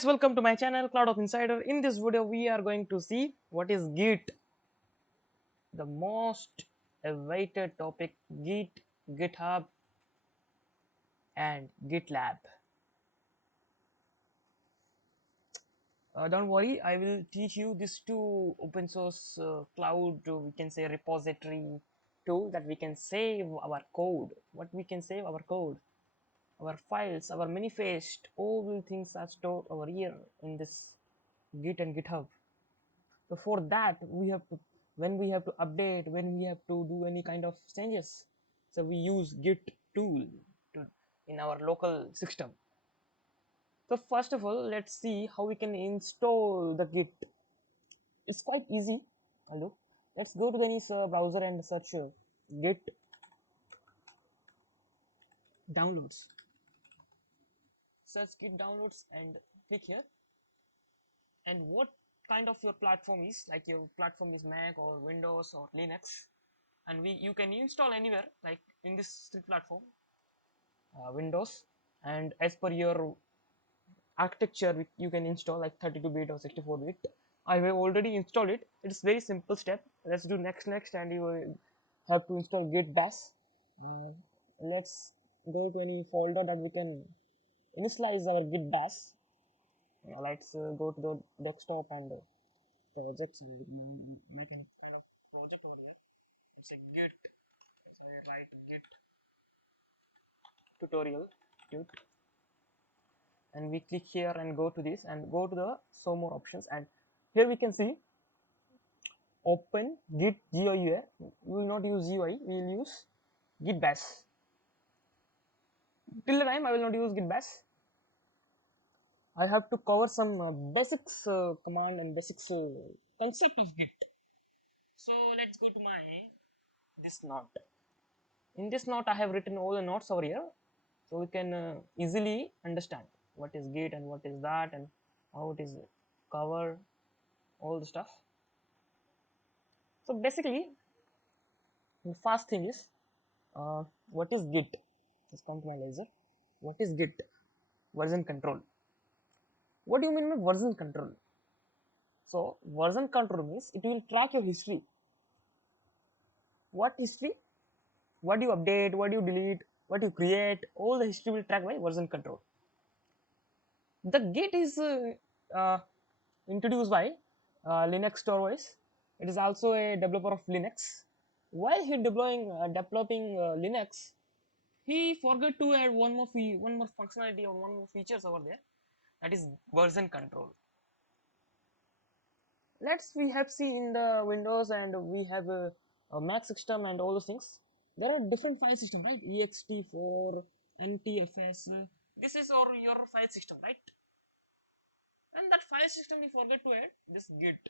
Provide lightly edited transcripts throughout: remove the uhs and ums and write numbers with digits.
guys, welcome to my channel Cloud of Insider. In this video we are going to see what is Git, the most awaited topic. Git, GitHub and GitLab. Don't worry, I will teach you these two open source cloud, we can say repository tool that we can save our code. What we can save our code, our files, our manifest, all the things are stored over here in this Git and GitHub. So for that we have to, when we have to update, when we have to do any kind of changes, so we use Git tool to, in our local system. So first of all, let's see how we can install the Git. It's quite easy. Hello, let's go to any browser and search Git downloads. Search Git downloads and click here. And what kind of your platform is, like your platform is Mac or Windows or Linux, and you can install anywhere, like in this platform, Windows, and as per your architecture you can install like 32-bit or 64-bit. I have already installed it. It's very simple step. Let's do next, and you will have to install git bash. Let's go to any folder that we can initialize our git bash. Let's go to the desktop and projects, and make any kind of project over there. It's a git, let's say write git tutorial Git, and we click here and go to this and go to the show more options, and here we can see open git GUI. We will not use UI, we will use git bash. Till the time I will not use git bash, I have to cover some basics command and basics concept of git. So let's go to my this note. In this note I have written all the notes over here, so we can easily understand what is git and what is that and how it is cover all the stuff. So basically the first thing is what is git. Let's come to my laser. What is git? Version control. What do you mean by version control? So version control means it will track your history. What history? What do you update, what do you delete, what you create, all the history will track by version control. The Git is introduced by Linux OS. It is also a developer of Linux. While he developing Linux, he forgot to add one more functionality or one more features over there. That is version control. We have seen in the Windows, and we have a Mac system and all those things. There are different file system, right? ext4, ntfs. This is your file system, right? And that file system we forget to add this git.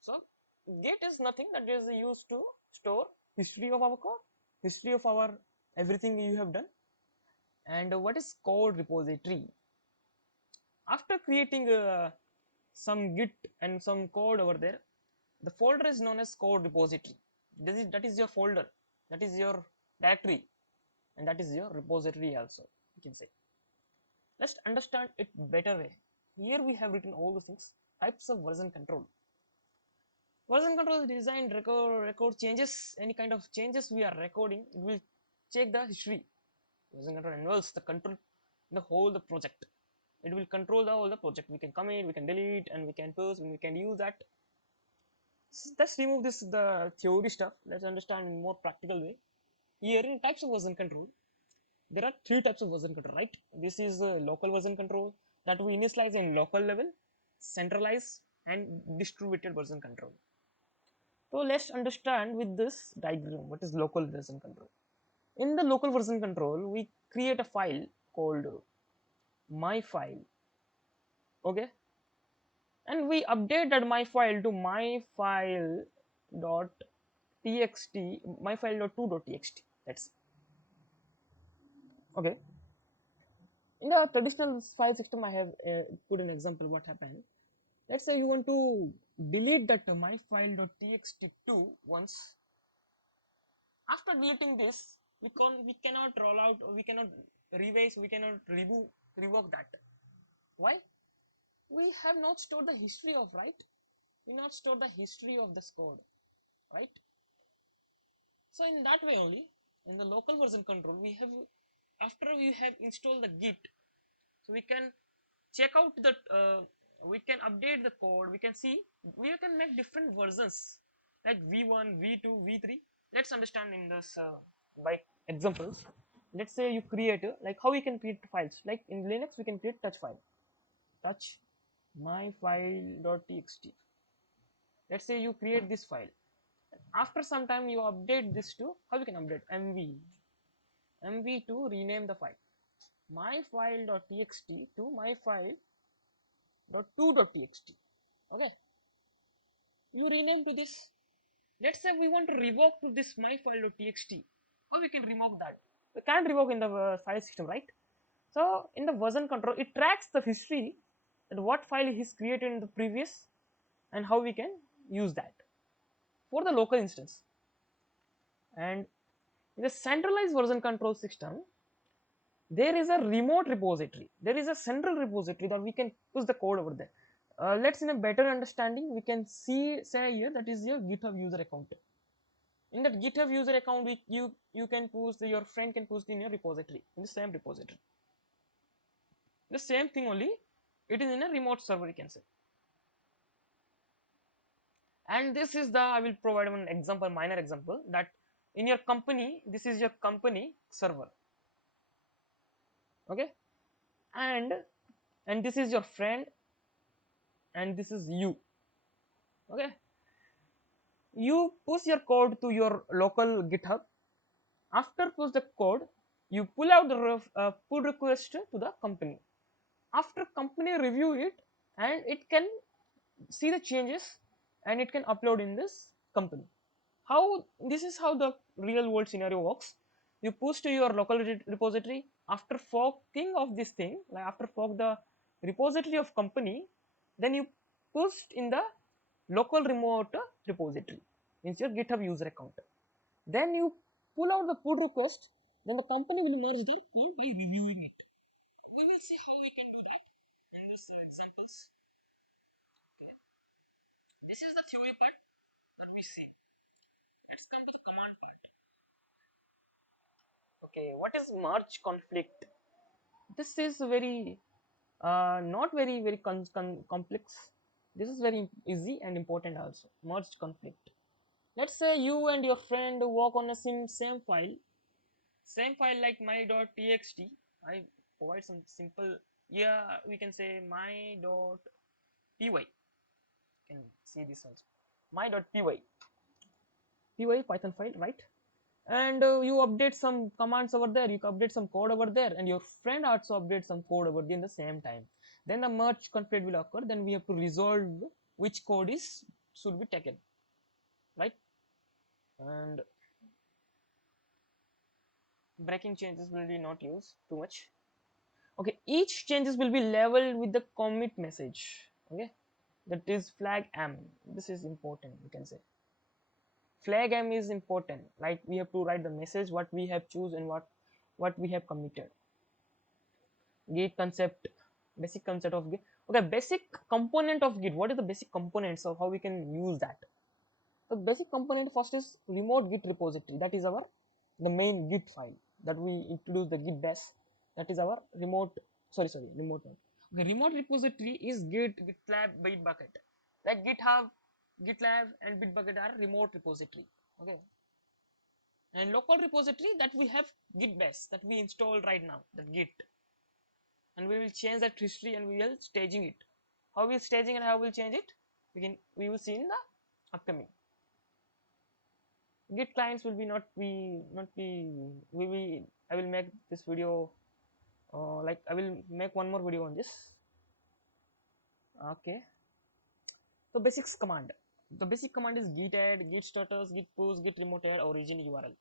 So git is nothing that is used to store history of our code, history of our everything you have done. And what is code repository? After creating some git and some code over there, the folder is known as code repository. That is your folder, that is your directory, and that is your repository also, you can say. Let's understand it better way. Here we have written all the things. Types of version control. Version control is designed record changes, any kind of changes we are recording. It will check the history. Version control involves the control the whole the project. It will control the whole the project. We can commit, we can delete, and we can push, and we can use that. Let's remove this the theory stuff. Let's understand in more practical way. Here in types of version control, there are three types of version control, right? This is local version control that we initialize in local level, centralized, and distributed version control. So let's understand with this diagram what is local version control. In the local version control, we create a file called my file, okay, and we update that my file to my file dot txt, my file dot 2.txt. That's okay. In the traditional file system, I have put an example what happened. Let's say you want to delete that my file dot txt2 once. After deleting this, we cannot roll out, we cannot revise, we cannot remove revoke that. Why? We have not stored the history of, right? We not store the history of this code, right? So in that way only, in the local version control, we have, after we have installed the Git, so we can check out that, we can update the code, we can see, we can make different versions like v1, v2, v3. Let's understand in this by examples. Let's say you create like how we can create files, like in Linux we can create touch file, touch myfile.txt. Let's say you create this file, after some time you update this to, how we can update, mv to rename the file myfile.txt to myfile.2.txt. Okay, you rename to this. Let's say we want to revoke to this myfile.txt. How we can revoke that? We can't revoke in the file system, right? So in the version control, it tracks the history and what file is created in the previous, and how we can use that for the local instance. And in the centralized version control system, there is a remote repository, there is a central repository that we can push the code over there. Let's, in a better understanding, we can see, say here, that is your GitHub user account. In that GitHub user account, you can push your friend can push in your repository, in the same repository, the same thing only, it is in a remote server, you can say. And this is the, I will provide one example, minor example, that in your company, this is your company server. Okay, and this is your friend, and this is you. Okay, you push your code to your local GitHub. After push the code, you pull out the pull request to the company. After company review it, and it can see the changes, and it can upload in this company. How, this is how the real world scenario works. You push to your local repository. After forking of this thing, like after fork the repository of company, then you push in the local remote repository, means your GitHub user account. Then you pull out the pull request, then the company will merge their code by reviewing it. We will see how we can do that in these examples. Okay, this is the theory part that we see. Let's come to the command part. Okay, what is merge conflict? This is very not very complex. This is very easy and important also. Merge conflict. Let's say you and your friend work on a same file like my.txt. I provide some simple, yeah, we can say my.py. You can see this also, my.py, Python file, right? And you update some commands over there, you update some code over there, and your friend also updates some code over there in the same time. Then the merge conflict will occur, then we have to resolve which code is should be taken, right? And breaking changes will be not used too much. Okay, each changes will be labeled with the commit message. Okay, that is flag m. This is important, you can say flag m is important, like we have to write the message what we have choose and what we have committed. Git concept, basic concept of Git. Okay, basic component of Git. What is the basic components of how we can use that? The basic component first is remote Git repository. That is our the main Git file that we introduce the Git base. That is our remote. Sorry, remote one. Okay, remote repository is Git, GitLab, Bitbucket. Like GitHub, GitLab, and Bitbucket are remote repository. Okay, and local repository that we have Git base that we install right now. That Git, and we will change that history and we will staging it. How we staging and how we'll change it, we will see in the upcoming. Git clients will be not be we will I will make this video, like I will make one more video on this. Okay, so basics command, the basic command is git add, git status, git push, git remote add, origin URL.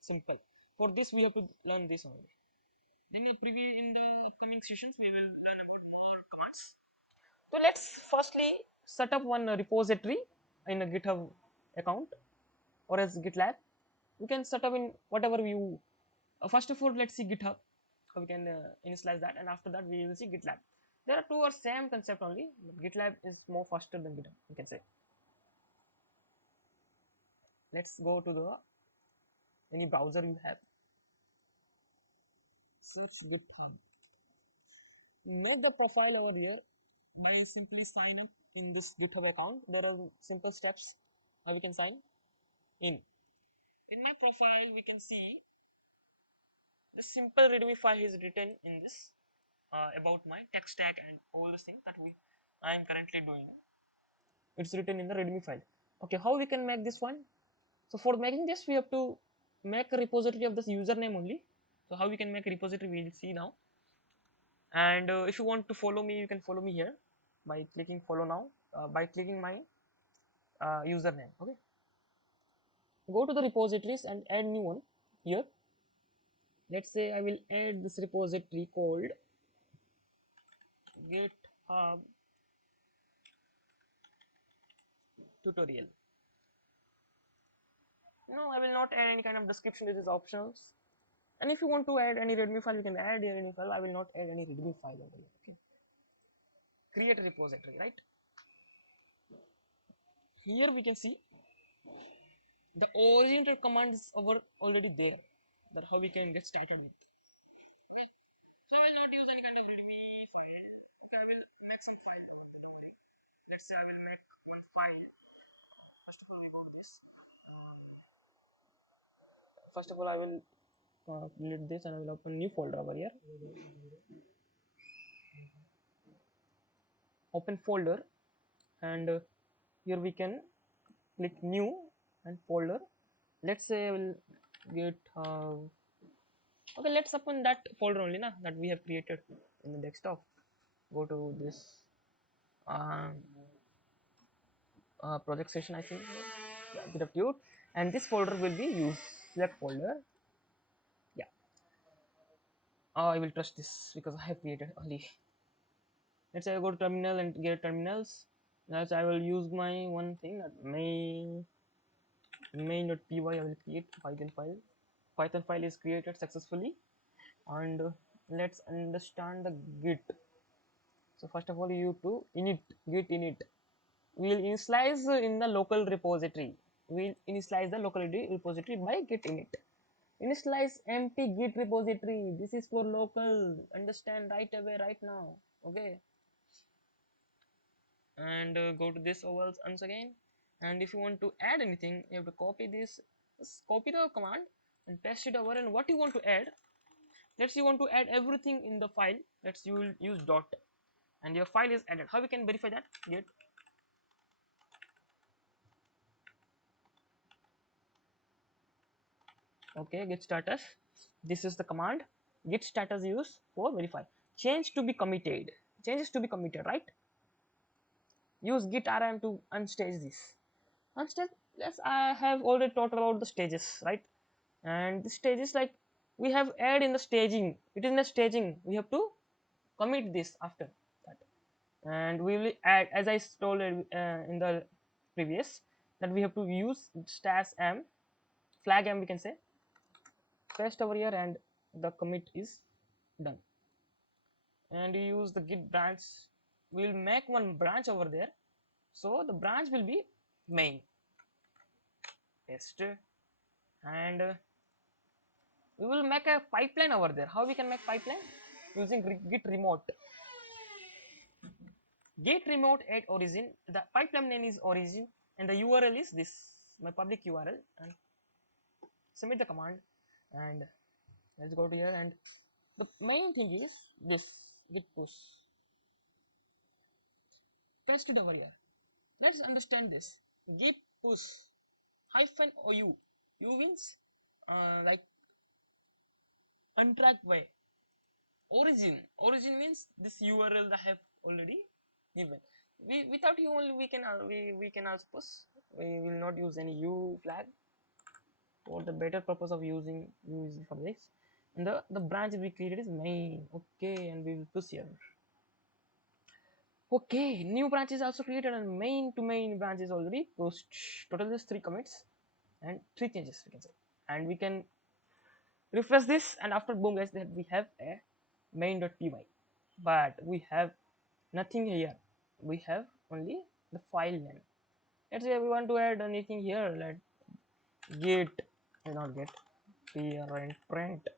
Simple. For this we have to learn this only. Then in the upcoming sessions we will learn about more commands. So let's firstly set up one repository in a GitHub account or as GitLab. You can set up in whatever you. First of all, let's see GitHub. how we can initialize that, and after that we will see GitLab. There are two or same concept only, but GitLab is more faster than GitHub, you can say. Let's go to the any browser you have, search GitHub, make the profile over here by simply sign up in this GitHub account. There are simple steps how we can sign in. In my profile we can see the simple readme file is written in this about my tech stack and all the things that I am currently doing. It's written in the readme file. Okay, how we can make this one? So for making this we have to make a repository of this username only. So how we can make a repository we will see now. And if you want to follow me, you can follow me here by clicking follow now, by clicking my username. Okay, go to the repositories and add new one here. Let's say I will add this repository called GitHub tutorial. No, I will not add any kind of description. This is optionals. And if you want to add any readme file, you can add your readme file. I will not add any readme file over here. Okay, create a repository, right? Here we can see the original commands are already there. That's how we can get started with. Okay. So I will not use any kind of readme file. Okay, I will make some file. Let's say I will make one file. First of all, we go to this. First of all, I will delete this and I will open new folder over here. Open folder, and here we can click new and folder. Let's say I will get okay, let's open that folder only na, that we have created in the desktop. Go to this um, project session, I think. Yeah, GitHub tut, and this folder will be used. Select folder. Yeah, I will trust this because I have created only. Let's say I go to terminal and get terminals. Now I will use my one thing that main.py. I will create Python file. Python file is created successfully, and let's understand the Git. So first of all, you to init Git init. We'll initialize in the local repository. We'll initialize the local repository by Git init. Initialize empty Git repository. This is for local. Understand right away, right now. Okay. And go to this ovals once again. And if you want to add anything, you have to copy this. Just copy the command and paste it over. And what you want to add, let's say you want to add everything in the file. Let's you will use dot, and your file is added. How we can verify that? Git okay, git status. This is the command. Git status use for verify. Change to be committed. Changes to be committed, right? Use git rm to unstage this. Unstage. Yes, I have already talked about the stages, right? And the stages, like we have add in the staging. It is in the staging. We have to commit this after that, and we will add, as I told in the previous, that we have to use stash m flag m, we can say, paste over here, and the commit is done. And you use the git branch. We'll make one branch over there, so the branch will be main. Paste, and we will make a pipeline over there. How we can make pipeline? Using git remote. Git remote at origin. The pipeline name is origin, and the URL is this, my public URL, and submit the command. And let's go to here, and the main thing is this git push. Paste it over here. Let's understand this. Git push hyphen ou. U means like untracked way. Origin means this URL that I have already given. Without you only we can also push. We will not use any u flag for the better purpose of using use for this. And the branch we created is main. Okay, and we will push here. Okay, new branch is also created, and main to main branch is already pushed. Total is 3 commits and 3 changes, we can say. And we can refresh this, and after boom guys, that we have a main.py, but we have nothing here. We have only the file name. Let's say we want to add anything here. Let git, not get parent print,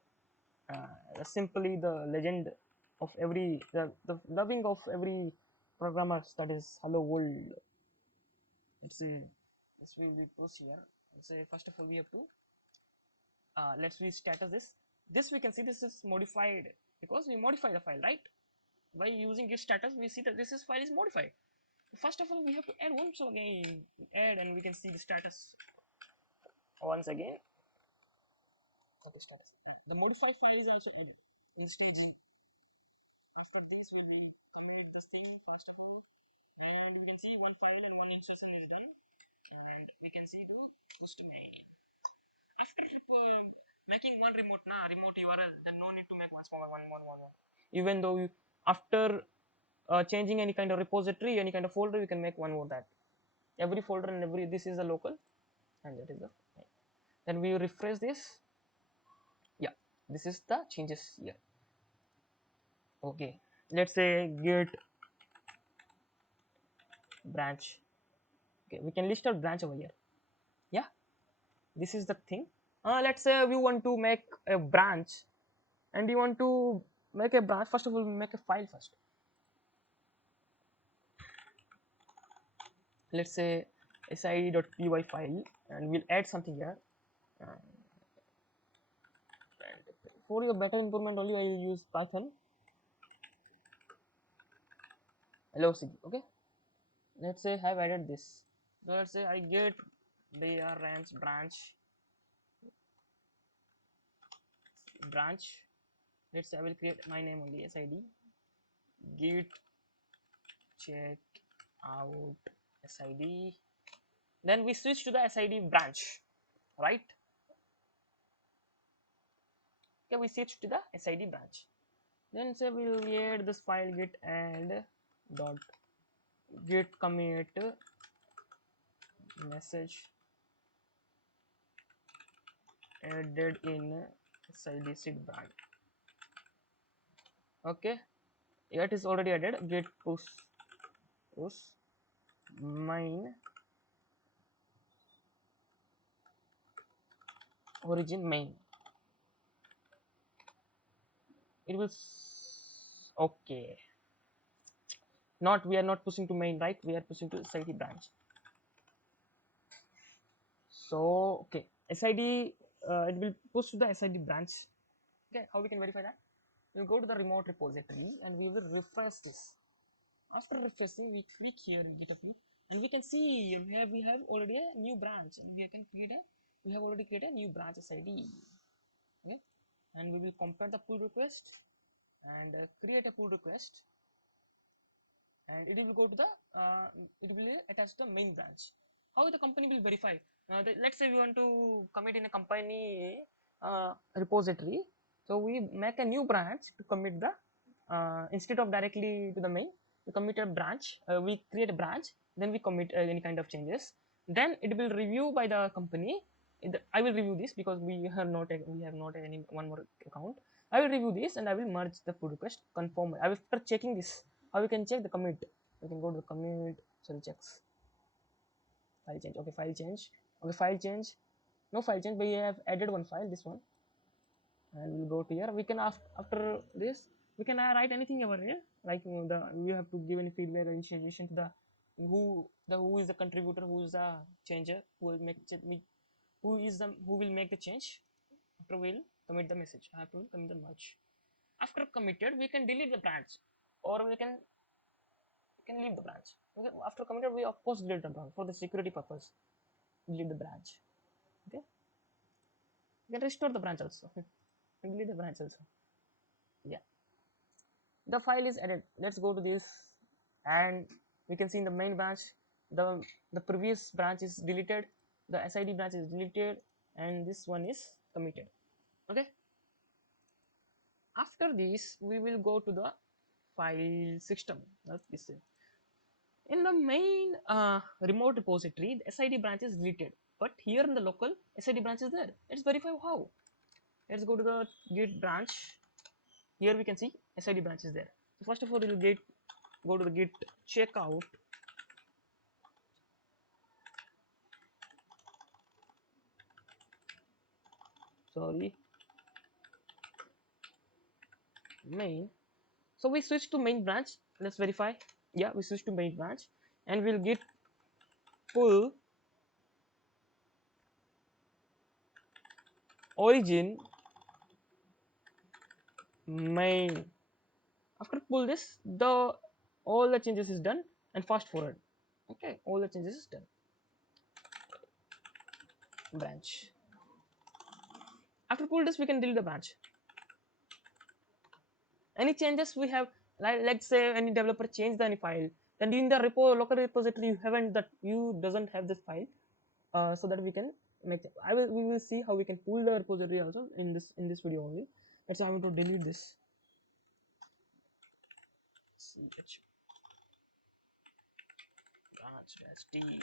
simply the legend of every the loving of every programmers, that is hello world. Let's say this will be post here. Let's say first of all we have to let's we status this we can see this is modified because we modify the file, right? By using git status we see that this is file is modified. First of all we have to add one, so again add and we can see the status once again. Okay, status the modified file is also added in stage 0. After this we will complete this thing first of all, and you can see one file and one insertion is done, and we can see to push to main. After making one remote URL, then no need to make once more one. Even though you, after changing any kind of repository, any kind of folder, you can make one more that. Every folder and every this is a local, and that is the. Then we refresh this. Yeah, this is the changes here. Okay, let's say git branch. Okay, we can list out branch over here. Yeah, this is the thing. Let's say we want to make a branch, and you want to make a branch. First of all, make a file first. Let's say sid.py file, and we'll add something here. For your better improvement only I will use Python. Hello Sig. Okay, let's say I have added this. So let's say I get branch branch. Let's say I will create my name only sid git check out sid. Then we switch to the sid branch, right? Okay, we switch to the sid branch. Then say we'll add this file git and dot git commit message added in sid branch. Okay, yeah, it is already added. Git push main origin main. It will okay. Not we are not pushing to main, right? We are pushing to sid branch. So okay, sid it will push to the sid branch. Okay, how we can verify that? We'll go to the remote repository and we will refresh this. After refreshing, we click here in GitHub and we can see we have already a new branch, and we have already created a new branch sid. Okay, and we will compare the pull request and create a pull request, and it will go to the it will attach the main branch. How the company will verify? Let's say we want to commit in a company repository, so we make a new branch to commit the instead of directly to the main, we commit a branch, we create a branch, then we commit any kind of changes, then it will review by the company. I will review this because we have not any one more account. I will review this and I will merge the pull request, confirm. I will start checking this. How we can check the commit? We can go to the commit, sorry, checks. File change. Okay, file change. Okay, file change. No file change, but we have added one file, this one. And we'll go to here. We can after this, we can write anything over here. Like we have to give any feedback or initiation to the who is the contributor, who is the changer, who will make who will make the change. After we'll commit the message. I have to commit the merge. After committed, we can delete the branch, or we can leave the branch. Okay, after committed, we of course delete the branch for the security purpose. Delete the branch. Okay, you can restore the branch also. And delete the branch also. Yeah, the file is added. Let's go to this, and we can see in the main branch the previous branch is deleted, the sid branch is deleted, and this one is committed. Okay, after this we will go to the file system. This in the main remote repository, the sid branch is deleted, but here in the local sid branch is there. Let's verify how. Let's go to the git branch Here we can see SID branch is there. So first of all, we'll go to the git checkout. Sorry, main. So we switch to main branch. Let's verify. Yeah, we switch to main branch, and we'll git pull origin main. After pull this, the all the changes is done, and fast forward. Okay, all the changes is done. Branch. After pull this, we can delete the branch. Any changes we have, like let's say any developer changed any file, then in the local repository you haven't that you doesn't have this file, so that we can make we will see how we can pull the repository also in this video only. That's why I'm going to delete this. Ch branch dash d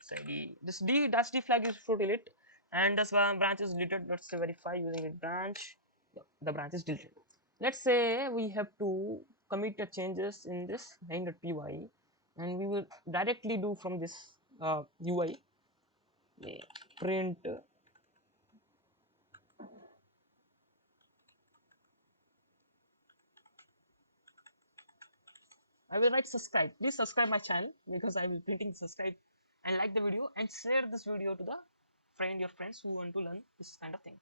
side this d dash d flag is for delete, and this one branch is deleted. Let's say verify using a branch. Yeah, the branch is deleted. Let's say we have to commit the changes in this main.py, and we will directly do from this UI print I will write subscribe. Please subscribe my channel because I will printing subscribe, and like the video and share this video to the your friends who want to learn this kind of thing.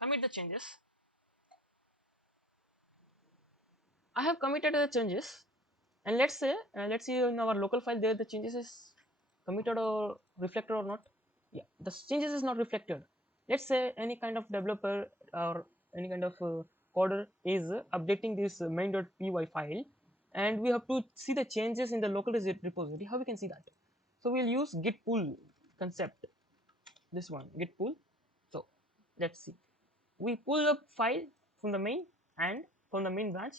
Commit the changes. I have committed the changes, and let's see in our local file there the changes is committed or reflected or not. Yeah, the changes is not reflected. Let's say any kind of developer or any kind of coder is updating this main.py file, and we have to see the changes in the local repository. How we can see that? So we'll use git pull concept, this one git pull. So let's see, we pull the file from the main and from the main branch,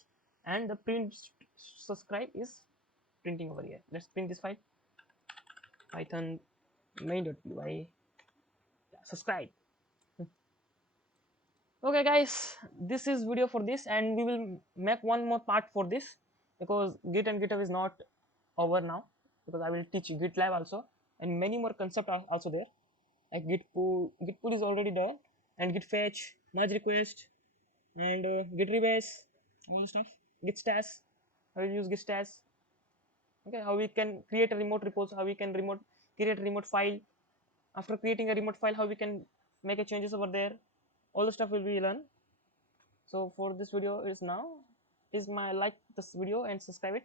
and the print subscribe is printing over here. Let's print this file, python main.py subscribe. Okay guys, this is video for this, and we will make one more part for this, because git and github is not over now, because I will teach gitlab also, and many more concepts are also there, like git pull is already there, and git fetch, merge request, and git rebase, all the stuff, git stash, I will use git stash. Okay, how we can create a remote repos, how we can create a remote file. After creating a remote file, how we can make a changes over there, all the stuff will be learned. So for this video is now, is my like this video and subscribe it.